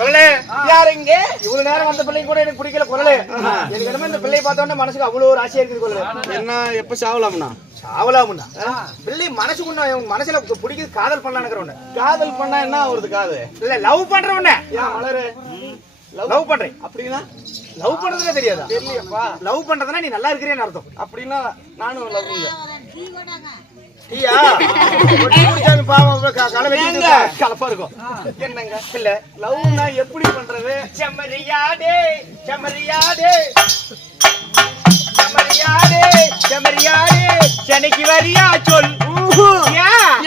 கொள்ளலே யார் இங்க இவ்வளவு நேரம் வந்த பிள்ளை கூட எனக்கு பிடிக்கல கொள்ளலே எனக்கு என்னமோ இந்த பிள்ளையை பார்த்த உடனே மனசுக்கு அவ்வளவு ஒரு ஆசையா இருக்குது கொள்ளலே என்ன எப்ப சாவலாம்னா சாவலாமுன்னா பிள்ளை மனசுக்குன்னா மனசுல பிடிக்குது காதல் பண்ணலான்னு காதல் பண்ணா என்ன வருது காது இல்ல லவ் பண்றவன ஏன் மலரு லவ் பண்றேன் அப்படின்னா லவ் பண்றதுனே தெரியாதா தெரியலையப்பா லவ் பண்றதுனா நீ நல்லா இருக்கிறேன்னு அர்த்தம் அப்படின்னா நானும் லவ்ங்க டீயா ஒட்டி குடிச்சாங்க பாவம் கலை வெட்டிங்க கலப்பா இருக்கும் என்னங்க இல்ல லவ்னா எப்படி பண்றது செம்மறியாடே செம்மறியாடே செம்மறியாடே செம்மறியாடே சென்னைக்கு வரியா சொல்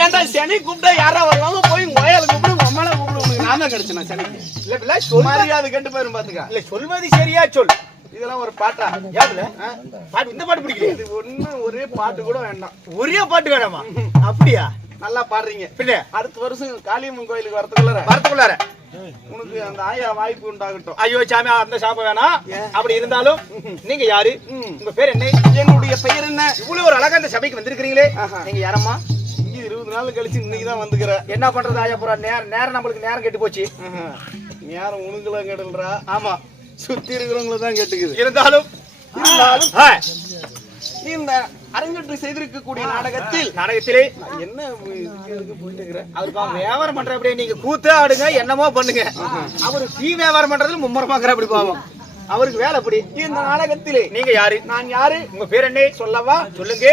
ஏன்டா சனி கூப்பிட்டா யாரா வருவாங்க போய் முயல கூப்பிடு அம்மால கூப்பிடு உனக்கு நான் தான் கிடைச்சேன் சனிக்கு இல்ல இல்ல சொல்மாரியா அது கெட்டு போயிரும் பாத்துக்க இல்ல சொல்வது சரியா சொல் இதெல்லாம் ஒரு பாட்டா யாருல பாட்டு இந்த பாட்டு பிடிக்கல இது ஒண்ணு ஒரே பாட்டு கூட வேண்டாம் ஒரே பாட்டு வேணாமா அப்படியா நல்லா பாடுறீங்க பின்ன அடுத்த வருஷம் காளியம்மன் கோயிலுக்கு வரதுக்குள்ளார வரத்துக்குள்ளார உனக்கு அந்த ஆயா வாய்ப்பு உண்டாகட்டும் ஐயோ சாமி அந்த சாப்ப வேணாம் அப்படி இருந்தாலும் நீங்க யாரு உங்க பேர் என்ன என்னுடைய பெயர் என்ன இவ்வளவு ஒரு அழகா இந்த சபைக்கு வந்திருக்கீங்களே நீங்க யாரம்மா இங்க 20 நாள் கழிச்சு இன்னைக்கு தான் வந்துக்கிற என்ன பண்றது ஆயா புறா நேரம் நம்மளுக்கு நேரம் கெட்டு போச்சு நேரம் உனக்குல கேடல்றா ஆமா சுத்தி இருக்கிறவங்கள தான் கேட்டுக்குது இருந்தாலும் இந்த அரங்கேற்று செய்திருக்கக்கூடிய நாடகத்திலே என்ன போயிட்டு இருக்கிறேன் அவருக்கு வியாபாரம் பண்ற அப்படியே நீங்க கூத்து ஆடுங்க என்னமோ பண்ணுங்க அவரு தீ வியாபாரம் பண்றதுல மும்மரமாக்குற அப்படி பாவம் அவருக்கு வேலை அப்படி இந்த நாடகத்திலே நீங்க யாரு நான் யாரு உங்க பேர் என்ன சொல்லவா சொல்லுங்க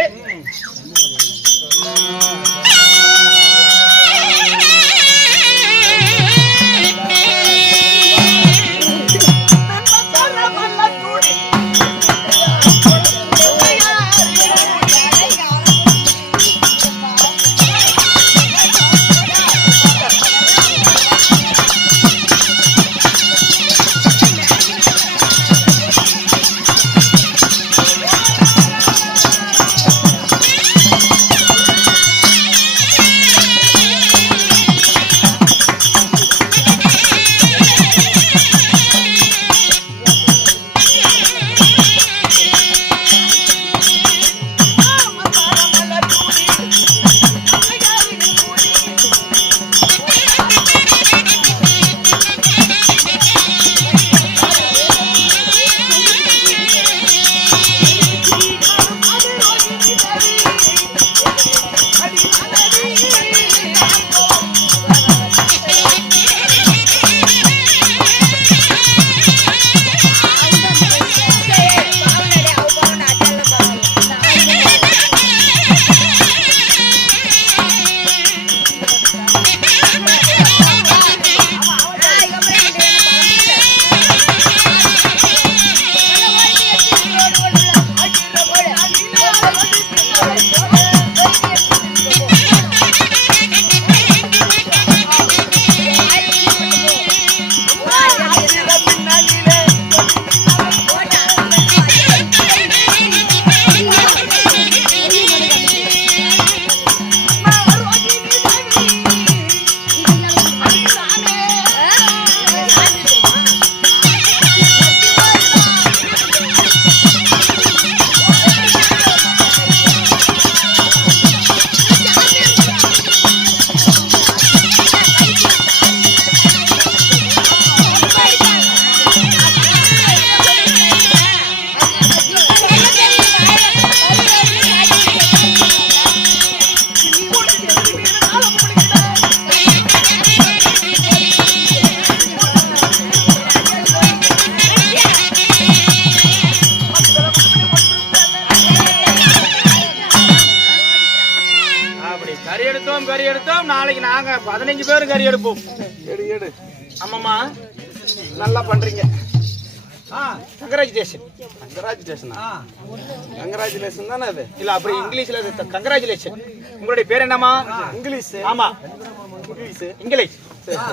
கறி எடுத்தோம் நாளைக்கு நாங்க 15 பேர் கறி எடுப்போம். எடு ஆமாமா நல்லா பண்றீங்க. கங்க்ராச்சுலேஷன். கங்க்ராச்சுலேஷன் தானே அது? இல்ல அப்படி இங்கிலீஷ்ல கங்க்ராச்சுலேஷன். உங்களுடைய பேர் என்னமா? இங்கிலீஷ். ஆமா இங்கிலீஷ்.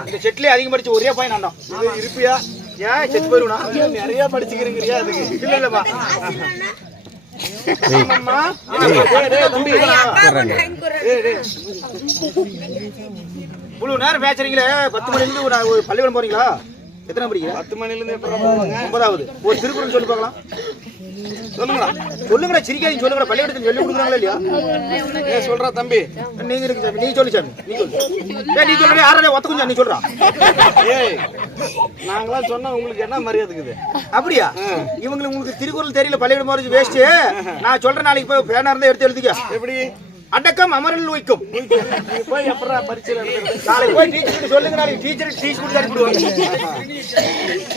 இந்த செட்லயே அதிகம் படிச்சு ஒரே பையன் ஆனோம். இது இருப்பியா? ஏன் செட் போயிருவா? நிறைய படிச்சுக்கிறீங்கறியா அதுக்கு? இல்ல இல்லப்பா. அம்மா தம்பி இவ்வளவு நேரம் பேசுறீங்களே 10 மணில இருந்து பள்ளிக்கூடம் போறீங்களா? எத்தனை படிக்கிற? 10 மணில இருந்து எப்ப போவாங்க? 9வது. ஒரு திருக்குறள் சொல்லி பார்க்கலாம். சொல்லுங்களா? சொல்லுங்கடா, சிரிக்காதீங்க, சொல்லுங்கடா. பள்ளிக்கூடத்துல சொல்லி கொடுக்குறாங்களா இல்லையா? சொல்றா தம்பி. நீங்க இருக்கு சாமி, நீ சொல்லு சாமி, நீ சொல்லு. நீ சொல்ற யாரே ஒத்த கொஞ்சம் நீ சொல்றா. ஏய், நாங்களாம் சொன்னா உங்களுக்கு என்ன மரியாதை இருக்குது? அப்படியா? இவங்களுக்கு உங்களுக்கு திருக்குறள் தெரியல, பள்ளிக்கூடம் போறது வேஸ்ட். நான் சொல்ற நாளைக்கு போய் பேனா இருந்தா எடுத்து எழுதிக்க. எப்படி? அடக்கம் அமரல் வைக்கும். நீ போய் எப்பறா பரீட்சையில எழுதுறது? நாளைக்கு போய் டீச்சர் சொல்லுங்க, நாளைக்கு டீச்சர் டீச் கொடுத்து அனுப்பிடுவாங்க.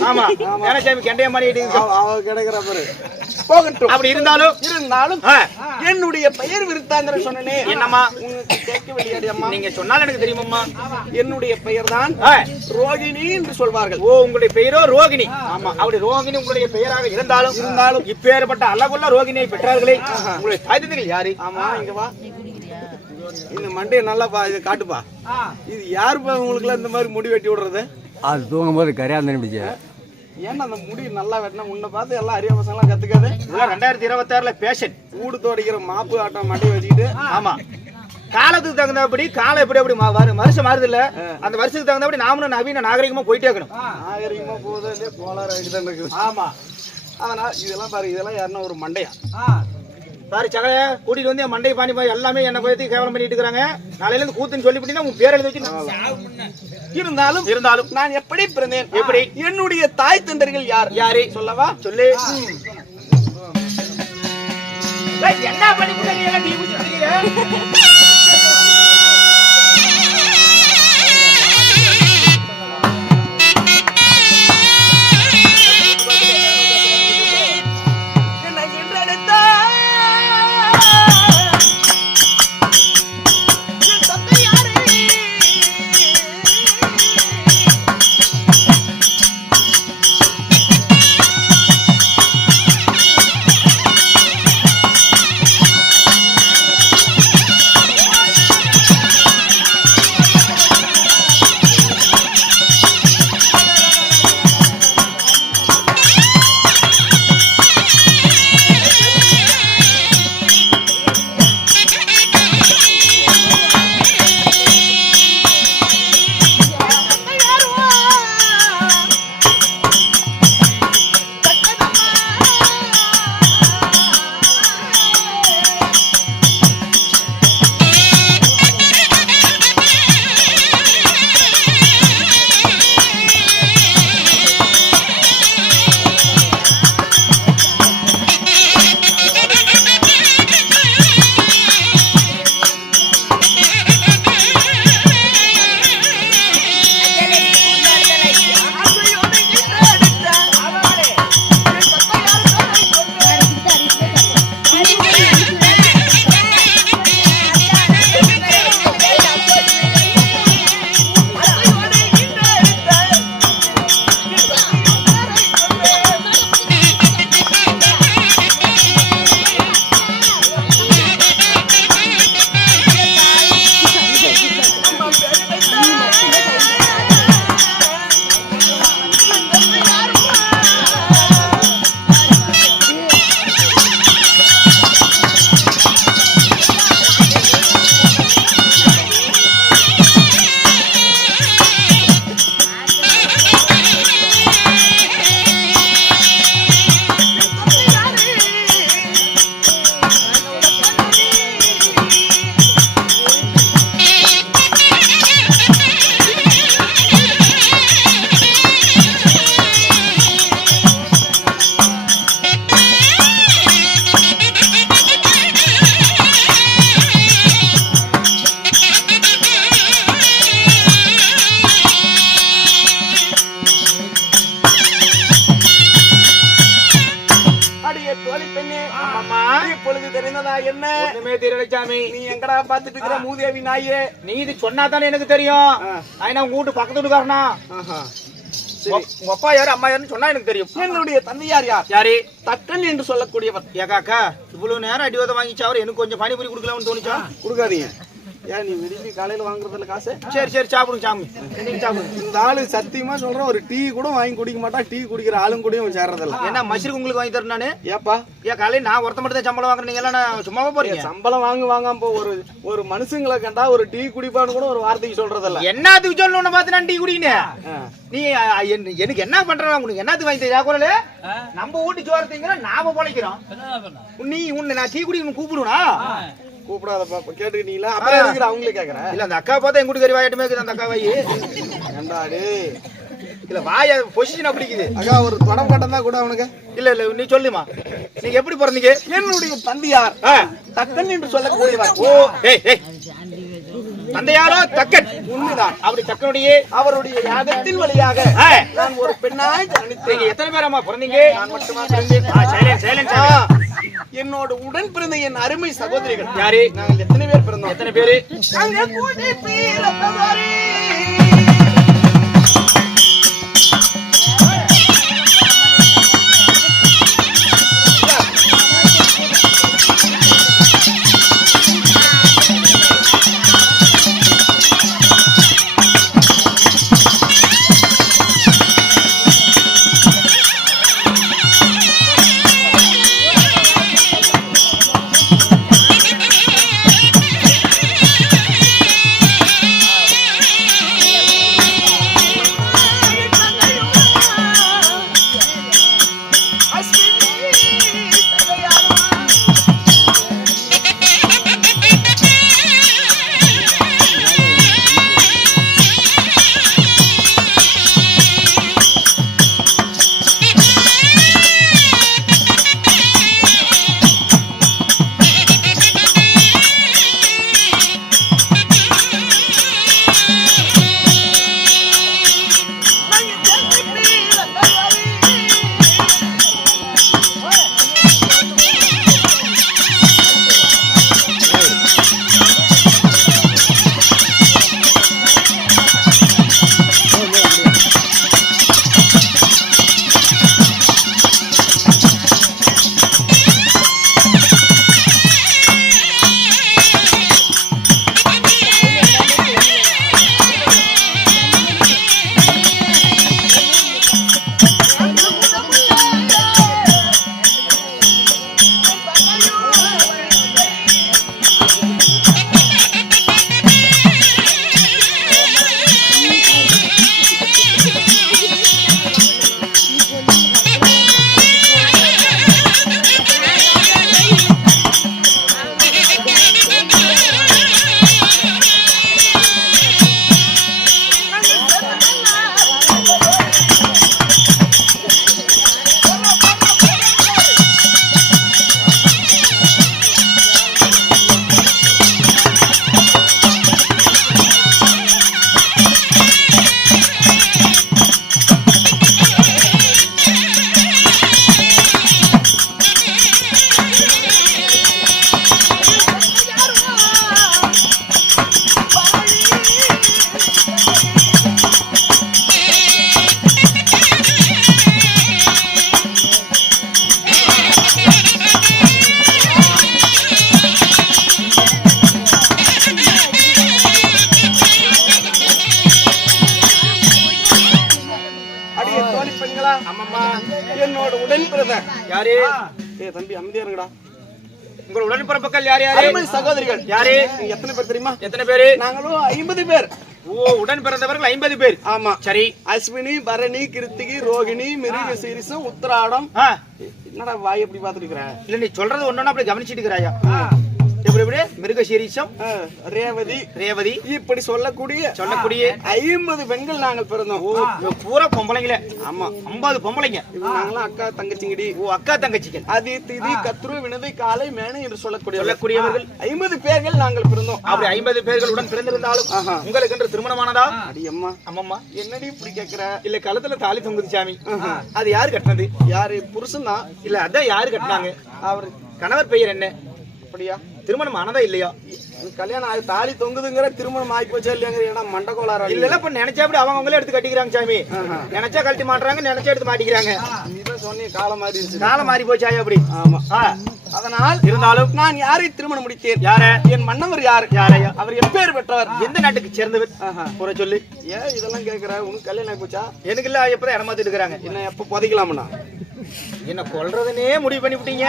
ஆமா, ஏன்னா சாமி கண்டைய மாதிரி அவ கிடைக்கிற பாரு. போகட்டும். அப்படி இருந்தாலும் என்னுடைய பெயர் விருத்தாந்தரம் சொன்னனே. என்னம்மா உங்களுக்கு கேட்கவில்லையாடி அம்மா? நீங்க சொன்னாலும் எனக்கு தெரியுமம்மா. என்னுடைய பெயர் தான் ரோகிணி என்று சொல்வார்கள். ஓ, உங்களுடைய பெயரோ ரோகிணி. ஆமா, அப்படி ரோகிணி உங்களுடைய பெயராக இருந்தாலும் இப்பேற்பட்ட அழகுள்ள ரோகிணியை பெற்றார்களே உங்களுடைய தாய் தந்தைகள் யாரு? ஆமா, இங்க வா. இந்த மண்டையை நல்லா இதை காட்டுப்பா. இது யாருப்பா உங்களுக்கு இந்த மாதிரி முடி வெட்டி விடுறது? அது தூங்கும் போது கரையாந்தனி பிடிச்ச. ஏன்னா அந்த முடி நல்லா வெட்டினா உன்னை பார்த்து எல்லாம் அரிய பசங்க எல்லாம் கத்துக்காது. 2026 பேஷன் ஊடு தோடிக்கிற மாப்பு ஆட்டம் மண்டையை வச்சுக்கிட்டு. ஆமா, காலத்துக்கு தகுந்தபடி காலம் எப்படி எப்படி வருஷம் மாறுது இல்ல, அந்த வருஷத்துக்கு தகுந்தபடி நாமளும் நவீன நாகரிகமா போயிட்டே இருக்கணும். நாகரிகமா போகுது இல்லையா, கோளாறு ஆகிட்டு தான் இருக்குது. ஆமா, அதனால இதெல்லாம் பாரு, இதெல்லாம் யாருன்னா ஒரு மண்டையா சாரி சகல கூட்டிட்டு வந்து என் மண்டை பாணி பாய் எல்லாமே என்ன பத்தி கேவலம் பண்ணிட்டு இருக்காங்க. நாளையில இருந்து கூத்துன்னு சொல்லிவிட்டீங்கன்னா உன் பேர் எழுதி வச்சு. இருந்தாலும் நான் எப்படி பிறந்தேன்? எப்படி? என்னுடைய தாய் தந்தர்கள் யார்? யாரு சொல்லவா? சொல்லு. என்ன பண்ணி நீ நீ எங்கடா பாத்துட்டு இருக்கிற மூதேவி நாயே? நீ இது சொன்னா தானே எனக்கு தெரியும். நான் உங்க வீட்டு பக்கத்து வீட்டுக்காரனா? உங்க அப்பா யாரு அம்மா யாருன்னு சொன்னா எனக்கு தெரியும். என்னுடைய தந்தையார் யார்? யாரு? தக்கன் என்று சொல்லக்கூடியவர். ஏகாக்கா இவ்வளவு நேரம் அடிவாதம் வாங்கிச்சு அவர் எனக்கு கொஞ்சம் பானிபூரி கொடுக்கலாம்னு தோணுச்சா? கொடுக்காதீங்க. ஏன் நீ விரும்பி காலையில வாங்குறதுல காசு? சரி சரி சாப்பிடுங்க சாமி, நீங்க சாப்பிடுங்க. இந்த ஆளு சத்தியமா சொல்றேன், ஒரு டீ கூட வாங்கி குடிக்க மாட்டான். டீ குடிக்கிற ஆளும் கூடயும் சேர்றதில்ல. என்ன மஷ்ரூம் உங்களுக்கு வாங்கி தரேன் நானு? ஏப்பா ஏன் காலையில நான் ஒருத்த மட்டும் தான் சம்பளம் வாங்குறேன், நீங்க எல்லாம் நான் சும்மாவே போறீங்க? சம்பளம் வாங்காம ஒரு மனுஷங்களை கண்டா ஒரு டீ குடிப்பான்னு கூட ஒரு வார்த்தைக்கு சொல்றதில்ல. என்னத்துக்கு சொல்லணும்னு பார்த்து நான் டீ குடிக்கணும். நீ எனக்கு என்ன பண்ற, உனக்கு என்னத்துக்கு வாங்கி தரா குரல்? நம்ம வீட்டு சோறு திங்கிற நாம பொழைக்கிறோம். நீ உன்னை நான் டீ குடிக்கணும் கூப்பிடுவா? கூப்பிடாத பாப்பா, கேட்டுக்கிட்டீங்களா? அப்புறம் எதுக்கு அவங்களே கேக்குறேன்? இல்ல அந்த அக்கா பார்த்தா எங்க வீட்டுக்கு வாயிட்டுமே இருக்குது. அந்த அக்கா வாயி ஏண்டாடு இல்ல வாய பொசிஷன் அப்படி இருக்குது. அக்கா ஒரு தொடம் கட்டம் தான் கூட அவனுக்கு. இல்ல இல்ல நீ சொல்லுமா, நீங்க எப்படி பிறந்தீங்க? என்னுடைய தந்தையார் தக்கன் என்று சொல்லக்கூடியவர். ஓ ஏய் ஏய், தந்தையாரோ தக்கன் உண்மைதான். அப்படி தக்கனுடைய அவருடைய யாகத்தின் வழியாக நான் ஒரு பெண்ணாய் ஜனித்தேன். எத்தனை பேரம்மா பிறந்தீங்க? நான் மட்டுமா பிறந்தேன்? என்னோட உடன் பிறந்த என் அருமை சகோதரிகள் யாரு? நாங்கள் எத்தனை பேர் பிறந்தோம்? எத்தனை பேரு? என்னோட உடன் பிறந்தேன். யாரு? ஏய் தம்பி அமைதியா இருங்கடா. உங்கள் உடன்பிறப்புகள் யார் யாரு? அருமை சகோதரிகள். யாரு? நீங்க எத்தனை பேர் தெரியுமா? எத்தனை பேரு? நாங்களும் 50 பேர். ஓ, உடன் பிறந்தவர்கள் 50 பேர். ஆமா. சரி. அஸ்வினி, பரணி, கிருத்திகி, ரோகிணி, மிருக சீரிசம், உத்திராடம். என்னடா வாய் எப்படி பாத்துட்டு இருக்கற? இல்ல நீ சொல்றது ஒண்ணு அப்படி கவனிச்சிட்டு இருக்கறாயா? எப்படி எப்படி? மிருக சீரிசம், ரேவதி, ரேவதி இப்படி சொல்லக்கூடிய 50 பெண்கள் நாங்கள் பிறந்தோம். ஓ, பூரா பொம்பளைங்களே. ஆமா, 50 பொம்பளைங்க. நாங்களாம் அக்கா தங்கச்சிங்கடி. ஓ, அக்கா தங்கச்சிகள். அதி திதி கத்ரு வினதை காலை மேனை என்று சொல்லக்கூடியவர்கள் 50 பேர்கள் நாங்கள் பிறந்தோம். அப்படி 50 பேர்களுடன் பிறந்திருந்தாலும் உங்களுக்கு என்று திருமணமானதா? அடி அம்மா, அம்மம்மா என்னடி இப்படி கேக்குற? இல்ல கழுத்துல தாலி தொங்குது சாமி. அது யாரு கட்டினது? யாரு? புருஷன் தான். இல்ல அதான் யாரு கட்டினாங்க? அவர் கணவர் பெயர் என்ன? அப்படியா? திருமணம் ஆனதா இல்லையா? கல்யாணம் ஆகி தாலி தொங்குதுங்கிற திருமணம் ஆகி போச்சா இல்லையாங்கிற இடம் மண்டகோளாரா? இல்ல இப்ப நினைச்சா அப்படி அவங்களே எடுத்து கட்டிக்கிறாங்க சாமி. நினைச்சா கழட்டி மாட்டுறாங்க, நினைச்சா எடுத்து மாட்டிக்கிறாங்க. நீதான் சொன்னீங்க காலம் மாறி காலம் மாறி போச்சாயா அப்படி? ஆமா. அதனால் இருந்தாலும் நான் யாரை திருமணம் முடித்தேன்? யார? என் மன்னவர் யார்? யாரையா? அவர் எப்பேர் பெற்றவர்? எந்த நாட்டுக்கு சேர்ந்தவர்? புற சொல்லு. ஏன் இதெல்லாம் கேக்குற? உனக்கு கல்யாணம் ஆகி போச்சா? எனக்கு இல்ல, எப்பதான் இடமாத்திட்டு இருக்காங்க. என்ன எப்ப புதைக்கலாம்னா என்ன கொல்றதுனே முடிவு பண்ணி விட்டீங்க.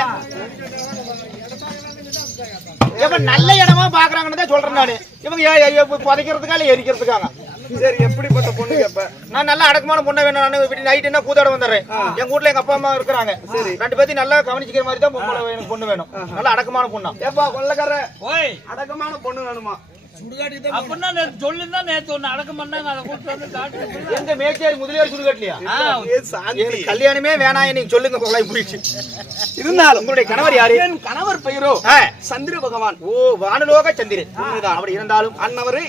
எப்ப நல்ல இடமா பாக்குறாங்கன்னு தான் சொல்றேன் நானு. இவங்க புதைக்கிறதுக்கா இல்ல எரிக்கிறதுக்காக? சரி, எப்படிப்பட்ட பொண்ணு கேப்ப? நான் நல்ல அடக்கமான பொண்ணை வேணும். நான் இப்படி நைட் என்ன கூத்தாட வந்துடுறேன். எங்க வீட்ல எங்க அப்பா அம்மா இருக்கிறாங்க. சரி, ரெண்டு பேத்தையும் நல்லா கவனிச்சுக்கிற மாதிரி தான் எனக்கு பொண்ணு வேணும். நல்ல அடக்கமான பொண்ணா. ஏப்பா கொள்ளக்கார, அடக்கமான பொண்ணு வேணுமா? எங்க மேச்சேரி முதலியார் சுடுகாட்லையா? கல்யாணமே வேணாம் நீங்க சொல்லுங்க. போயிடுச்சு. இருந்தாலும் உங்களுடைய கணவர் யாரு? என் கணவர் பெயரோ சந்திர பகவான். ஓ, வானலோக சந்திரன். அப்படி இருந்தாலும் அன்னவரை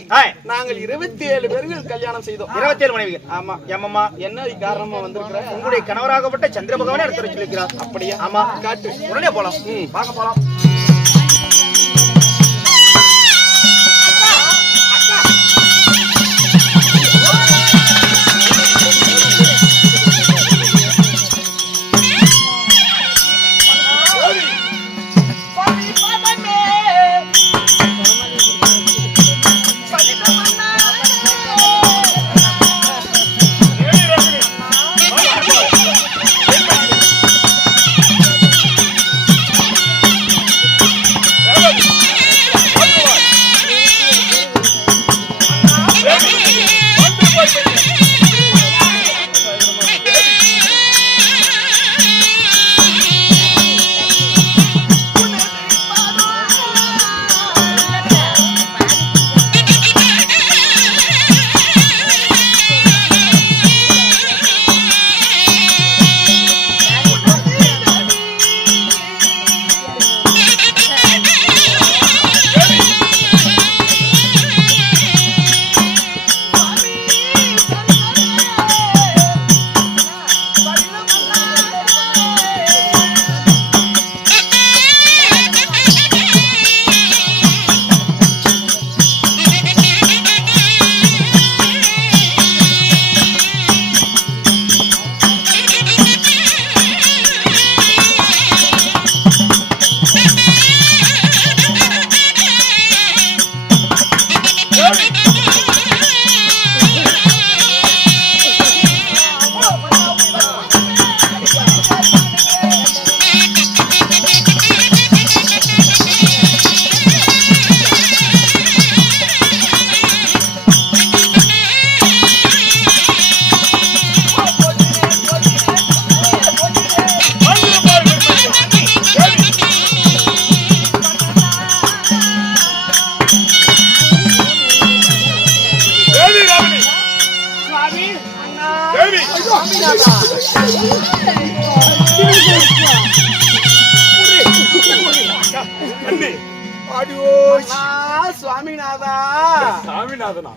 நாங்கள் 27 பேர்கள் கல்யாணம் செய்தோம். 27 மனைவிகள். ஆமா. ஏமாமா என்ன காரணமா வந்திருக்கிற? உங்களுடைய கணவராகப்பட்ட சந்திர பகவானே எடுத்து வச்சிருக்கிறார். அப்படியே? ஆமா. காட்டு, உடனே போலாம். பார்க்க போலாம். சுவாமிநாதா, சாமிநாதனா?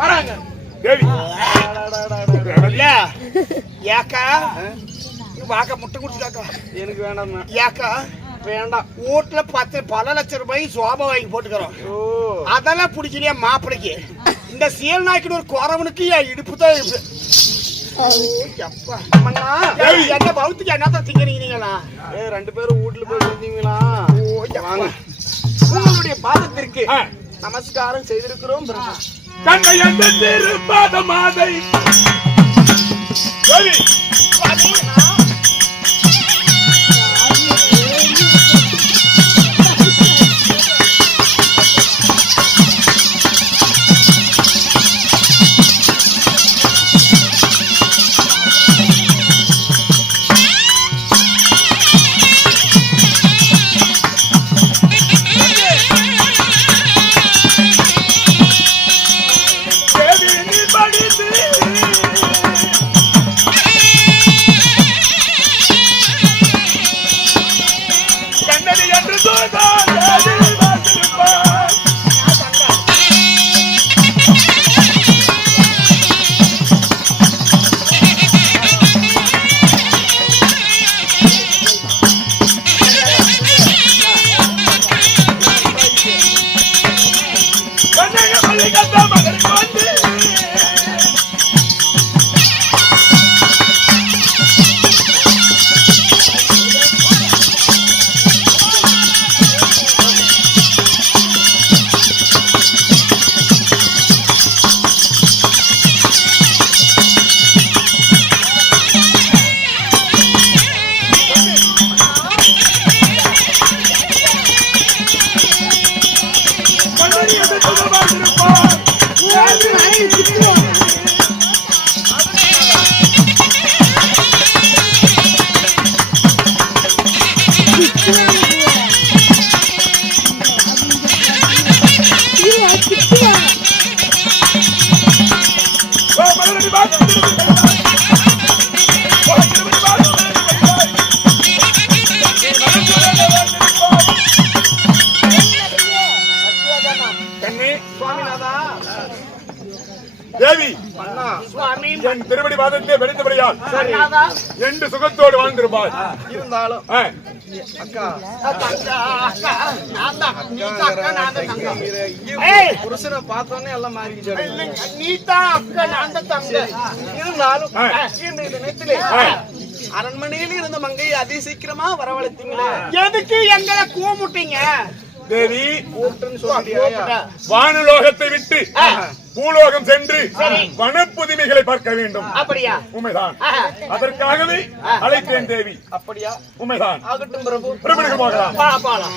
வராங்க. முட்டை குடிச்சுக்காக்கா. எனக்கு வேண்டாம். ஏக்கா வேண்டாம். வீட்டுல பல லட்சம் ரூபாய் சோபா வாங்கி போட்டுக்கிறோம். அதெல்லாம் பிடிக்கலையா மாப்பிளைக்கு? இந்த சீல் நாய்க்கு ஒரு குறவனுக்கு என் இடுப்பு தான் இருக்கு. என்ன பௌத்துக்கு என்னத்தான் திங்கிறீங்க நீங்களா? ரெண்டு பேரும் வீட்டுல போய் வந்தீங்களா? உங்களுடைய பாதத்திற்கு நமஸ்காரம் செய்திருக்கிறோம். திருப்பாதமாதை தேவி சுவாமி என் திருவடி பாதத்தை வெடித்தபடியால் அண்ணாதா என்று சுகத்தோடு வாழ்ந்திருப்பாய். இருந்தாலும் ஆ, அக்கா தங்கா அக்கா நான் தான் நீ தான் அக்கா நான் தான் தங்கா ஏய், புருஷனை பார்த்தோன்னே எல்லாம் மாறிக்கிச்சு. நீ தான் அக்கா நான் தான் தங்கா இருந்தாலும் ஆ. இன்று இந்த நேரத்திலே ஆ. அரண்மனையில் இருந்த மங்கையை அதி சீக்கிரமா வரவழைத்தீங்களே. எதுக்கு எங்களை கூமுட்டீங்க தேவி கூப்பிட்டுன்னு சொல்லிட்டியா? வானுலோகத்தை விட்டு பூலோகம் சென்று வனப்புதுமைகளை பார்க்க வேண்டும். அப்படியா உண்மைதான். அதற்காகவே அழைத்தேன் தேவி. அப்படியா? உண்மைதான். ஆகட்டும் பிரபு. பிரபுக்கு போகலாம். பாலாம்